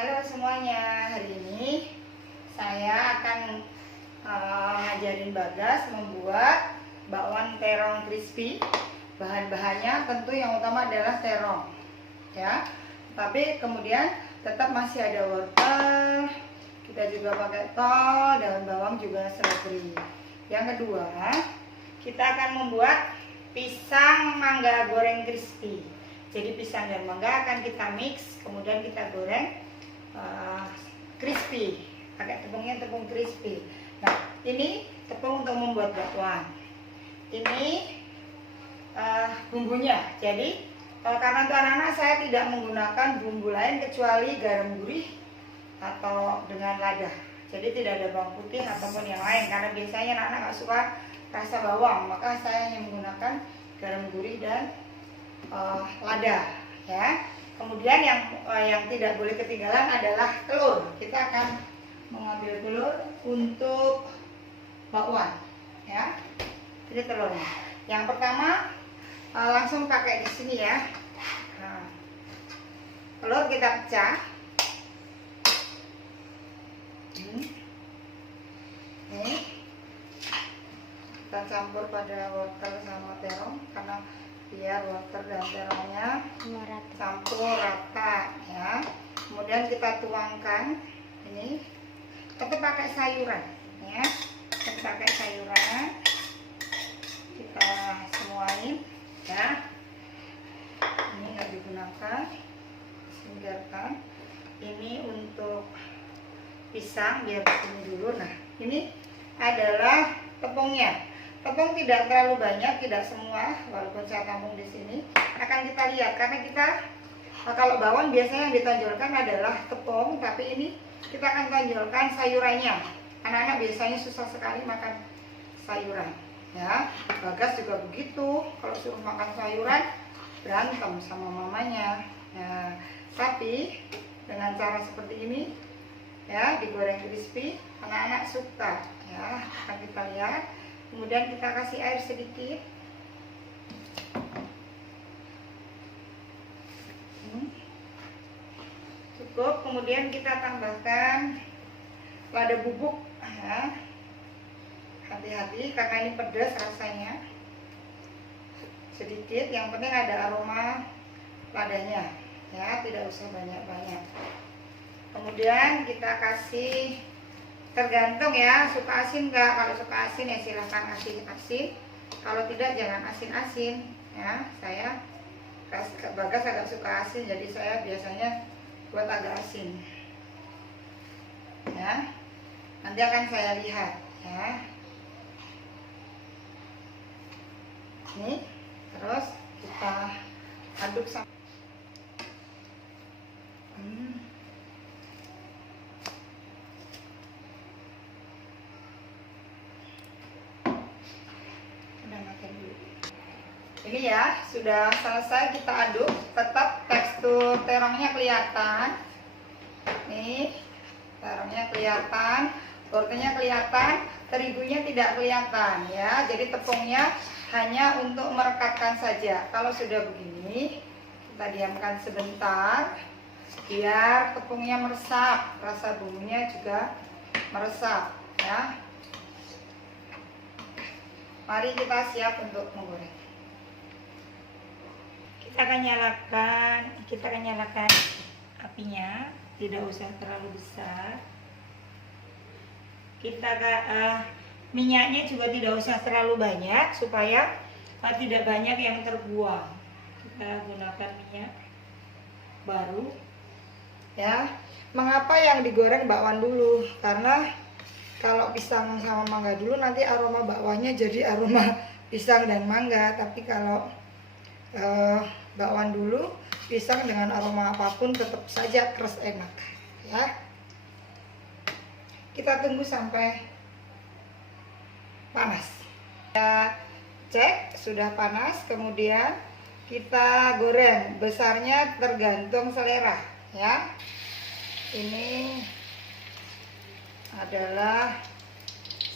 Halo semuanya, hari ini saya akan ngajarin Bagas membuat bakwan terong crispy. Bahan-bahannya tentu yang utama adalah terong, ya. Tapi kemudian tetap masih ada wortel, kita juga pakai tol, daun bawang juga seledri. Yang kedua, kita akan membuat pisang mangga goreng crispy. Jadi pisang dan mangga akan kita mix, kemudian kita goreng crispy, pakai tepungnya tepung crispy. Nah, ini tepung untuk membuat bakwan. Ini bumbunya. Jadi karena untuk anak-anak saya tidak menggunakan bumbu lain kecuali garam gurih atau dengan lada. Jadi tidak ada bawang putih ataupun yang lain, karena biasanya anak-anak nggak suka rasa bawang, maka saya hanya menggunakan garam gurih dan lada, ya. Kemudian yang tidak boleh ketinggalan adalah telur. Kita akan mengambil telur untuk bakwan, ya. Ini telurnya. Yang pertama langsung pakai di sini, ya. Nah, telur kita pecah. Ini kita campur pada wortel sama terong, karena biar wortel dan terongnya campur rata, ya. Kemudian kita tuangkan ini, kita pakai sayuran, ya. Kita pakai sayuran, kita semuain, ya. Ini nggak digunakan, singkirkan. Ini untuk pisang, biar begini dulu. Nah, ini adalah tepungnya. Tepung tidak terlalu banyak, tidak semua, walaupun saya tampung di sini. Akan kita lihat, karena kita kalau bakwan biasanya yang ditonjolkan adalah tepung, tapi ini kita akan tonjolkan sayurannya. Anak-anak biasanya susah sekali makan sayuran, ya. Bagas juga begitu, kalau suruh makan sayuran berantem sama mamanya. Nah, tapi dengan cara seperti ini, ya, digoreng crispy, anak-anak suka, ya. Akan kita lihat. Kemudian kita kasih air sedikit. Cukup. Kemudian kita tambahkan lada bubuk, ya. Hati-hati karena ini pedas rasanya. Sedikit, yang penting ada aroma ladanya, ya, tidak usah banyak-banyak. Kemudian kita kasih, tergantung ya, suka asin nggak. Kalau suka asin ya silahkan asin-asin, kalau tidak jangan asin-asin, ya. Saya Bagas agak suka asin, jadi saya biasanya buat agak asin, ya. Nanti akan saya lihat, ya. Ini terus kita aduk sampai ini, ya, sudah selesai kita aduk. Tetap tekstur terongnya kelihatan. Nih, terongnya kelihatan, wortelnya kelihatan, terigunya tidak kelihatan, ya. Jadi tepungnya hanya untuk merekatkan saja. Kalau sudah begini, kita diamkan sebentar biar tepungnya meresap, rasa bumbunya juga meresap, ya. Mari kita siap untuk menggoreng. Kita akan nyalakan apinya, tidak usah terlalu besar. Minyaknya juga tidak usah terlalu banyak supaya tidak banyak yang terbuang. Kita gunakan minyak baru, ya. Mengapa yang digoreng bakwan dulu? Karena kalau pisang sama mangga dulu nanti aroma bakwannya jadi aroma pisang dan mangga. Tapi kalau bakwan dulu, pisang dengan aroma apapun tetap saja keras enak, ya. Kita tunggu sampai panas. Kita cek sudah panas, kemudian kita goreng. Besarnya tergantung selera, ya. Ini adalah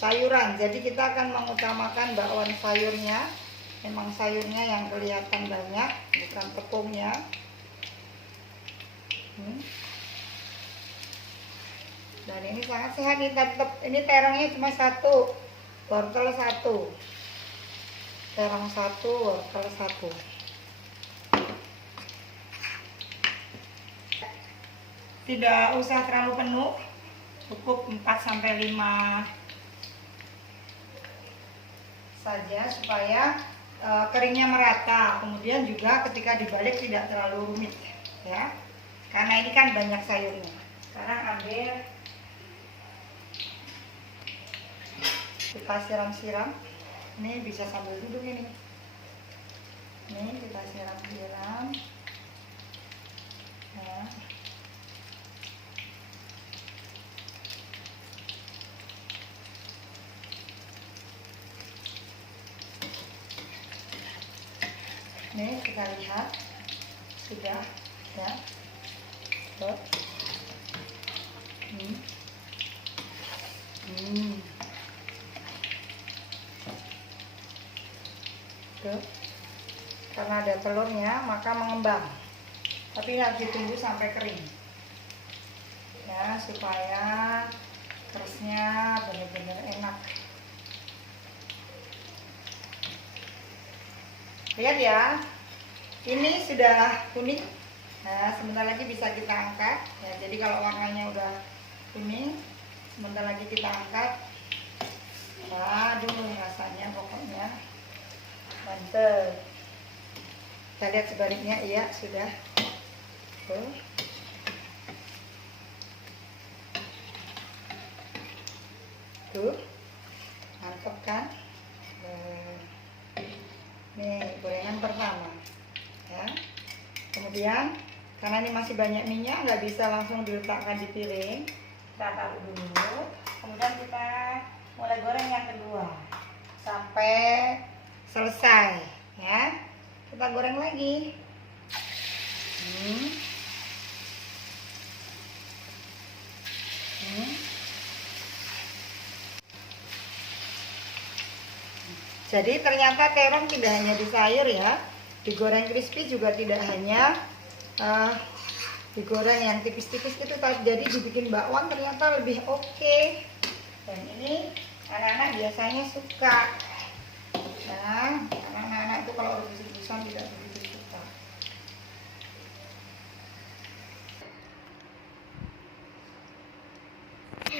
sayuran, jadi kita akan mengutamakan bakwan sayurnya. Memang sayurnya yang kelihatan banyak, bukan tepungnya. Dan ini sangat sehat nih, tetap ini terongnya cuma satu, wortel satu, terong satu, wortel satu. Tidak usah terlalu penuh, cukup 4-5 saja supaya keringnya merata. Kemudian juga ketika dibalik tidak terlalu rumit ya, karena ini kan banyak sayurnya. Sekarang ambil, kita siram-siram. Ini bisa sambil duduk ini. Ini kita siram-siram. Nah. Nih kita lihat sudah ya. Tuh. Tuh. Karena ada telurnya maka mengembang, tapi harus ditunggu sampai kering ya, supaya kerasnya benar-benar enak. Lihat ya, ini sudah kuning. Nah, sebentar lagi bisa kita angkat ya. Jadi kalau warnanya udah kuning, sebentar lagi kita angkat. Aduh, rasanya pokoknya mantep. Kita lihat sebaliknya, iya sudah. Tuh, mantep kan? Nih gorengan pertama ya. Kemudian karena ini masih banyak minyak, nggak bisa langsung diletakkan di piring, kita taruh dulu. Kemudian kita mulai goreng yang kedua sampai selesai ya. Kita goreng lagi. Jadi ternyata terong tidak hanya di sayur ya, digoreng crispy juga tidak hanya digoreng yang tipis-tipis itu, jadi dibikin bakwan ternyata lebih oke. Dan ini anak-anak biasanya suka. Nah, karena anak-anak itu kalau rebus-rebusan tidak begitu suka.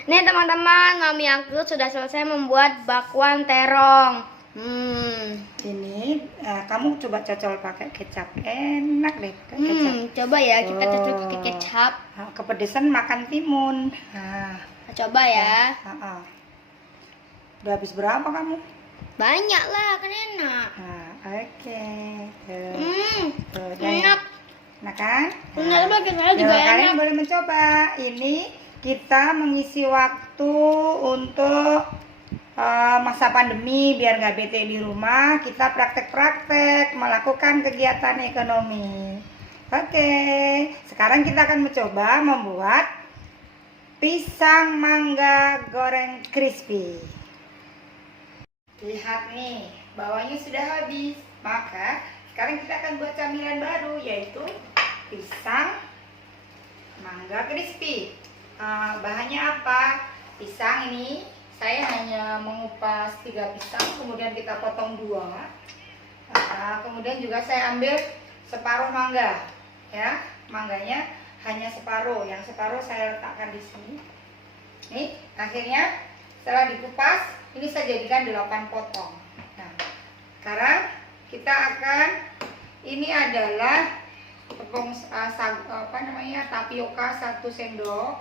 Nih teman-teman, Mami Angkrut sudah selesai membuat bakwan terong. Ini kamu coba cocol pakai kecap, enak deh pakai kecap. Coba ya kita cocol pakai kecap. Kepedesan makan timun. Coba ya. Udah habis berapa kamu? Banyak lah, kan enak. Oke. Enak. Enak kan? Ternyata saya juga enak. Kalian boleh mencoba. Ini kita mengisi waktu untuk masa pandemi biar nggak bete di rumah. Kita praktek-praktek melakukan kegiatan ekonomi. Oke, sekarang kita akan mencoba membuat pisang mangga goreng crispy. Lihat nih, bawahnya sudah habis. Maka sekarang kita akan buat camilan baru, yaitu pisang mangga crispy. Bahannya apa? Pisang ini saya hanya mengupas 3 pisang, kemudian kita potong 2. Kemudian juga saya ambil separuh mangga, ya, mangganya hanya separuh, yang separuh saya letakkan di sini. Nih, akhirnya setelah dikupas, ini saya jadikan 8 potong. Nah, sekarang kita akan, ini adalah tepung tapioka 1 sendok,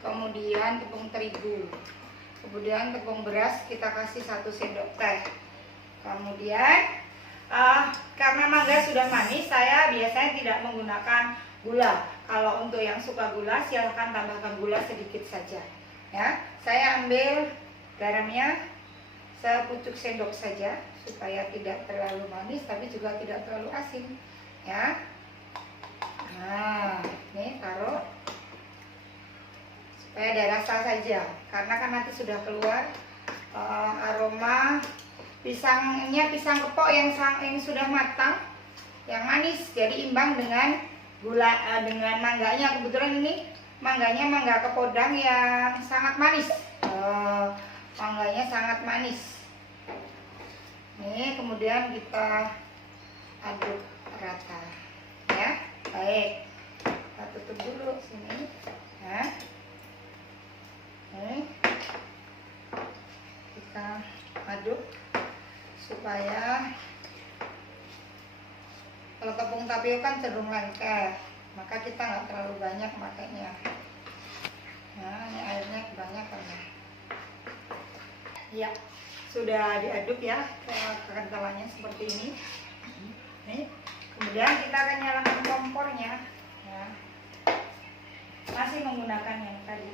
kemudian tepung terigu. Kemudian tepung beras kita kasih 1 sendok teh. Kemudian karena mangga sudah manis, saya biasanya tidak menggunakan gula. Kalau untuk yang suka gula, silahkan tambahkan gula sedikit saja. Ya, saya ambil garamnya sepucuk sendok saja supaya tidak terlalu manis, tapi juga tidak terlalu asin. Ya, nah, ini taruh. Ada rasa saja, karena kan nanti sudah keluar aroma pisangnya, pisang kepok yang sudah matang, yang manis, jadi imbang dengan gula dengan mangganya. Kebetulan ini mangganya mangga kepodang yang sangat manis. Mangganya sangat manis. Nih, kemudian kita aduk rata, ya. Baik, kita tutup dulu sini, ya. Nih, kita aduk supaya kalau tepung tapioka kan cenderung lengket, maka kita nggak terlalu banyak makanya. Nah, ini airnya kebanyakan ya. Ya, sudah diaduk ya, kekentalannya seperti ini. Nih, kemudian kita akan nyalakan kompornya. Ya. Masih menggunakan yang tadi.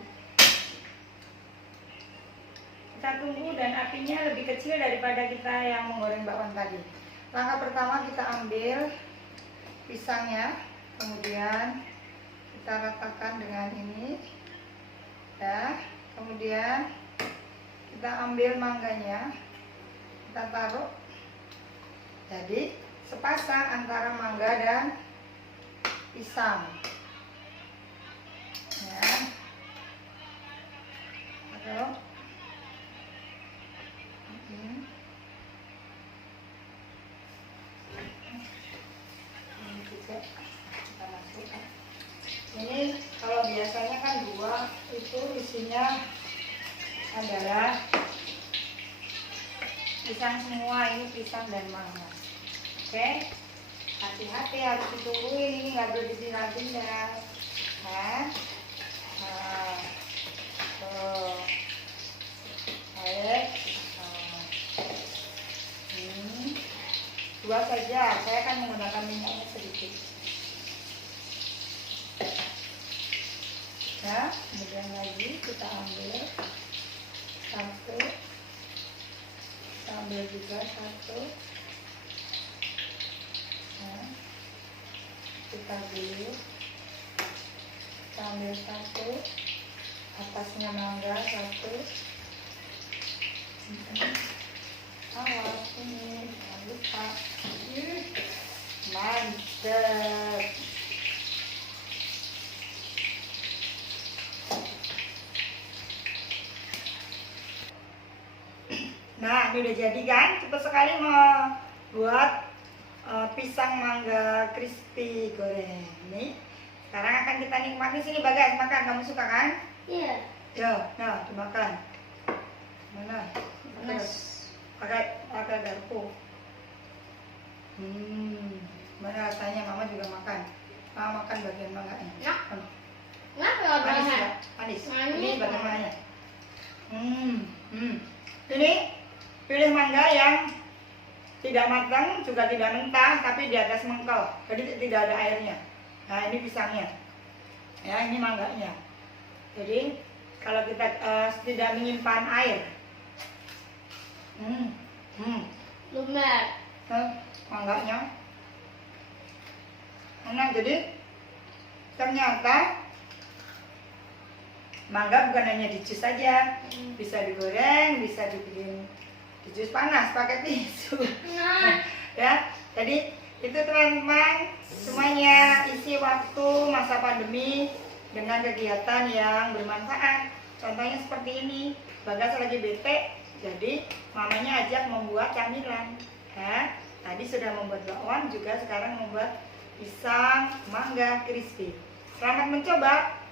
Kita tunggu dan apinya lebih kecil daripada kita yang menggoreng bakwan tadi. Langkah pertama kita ambil pisangnya, kemudian kita ratakan dengan ini, ya. Kemudian kita ambil mangganya, kita taruh, jadi sepasang antara mangga dan pisang, ya. Taruh. Kita masukkan. Ini kalau biasanya kan dua, itu isinya adalah pisang semua, ini pisang dan mangga. Oke, hati-hati, harus ditungguin, ini nggak boleh dipindah-pindah. Tuh. Baik. Dua saja, saya akan menggunakan minyaknya sedikit. Ya, kemudian lagi kita ambil satu, kita ambil juga satu. Nah, kita ambil satu, atasnya mangga satu. Awas ini, jangan lupa. Mantap. Nah, ini udah jadi kan? Cepat sekali membuat pisang mangga crispy goreng. Nih, sekarang akan kita nikmati. Sini Bagas, makan. Kamu suka kan? Iya. Ya, nah dimakan. Mana? Pakai garpu. Mana rasanya? Mama juga makan. Mama makan bagian mangganya. Nah. Manis ya? Manis. Ini bagian mangganya. Ini pilih mangga yang tidak matang, juga tidak mentah, tapi di atas mengkel. Jadi tidak ada airnya. Nah, ini pisangnya. Ya, ini mangganya. Jadi kalau kita tidak menyimpan air. Lumer. Mangganya. Nah, jadi ternyata mangga bukan hanya di jus saja, bisa digoreng, bisa dibikin di jus panas pakai tisu. Ya, jadi itu teman-teman semuanya isi waktu masa pandemi dengan kegiatan yang bermanfaat. Contohnya seperti ini, Bagas lagi bete, jadi mamanya ajak membuat camilan. Ya, tadi sudah membuat bakwan, juga sekarang membuat pisang mangga crispy. Selamat mencoba.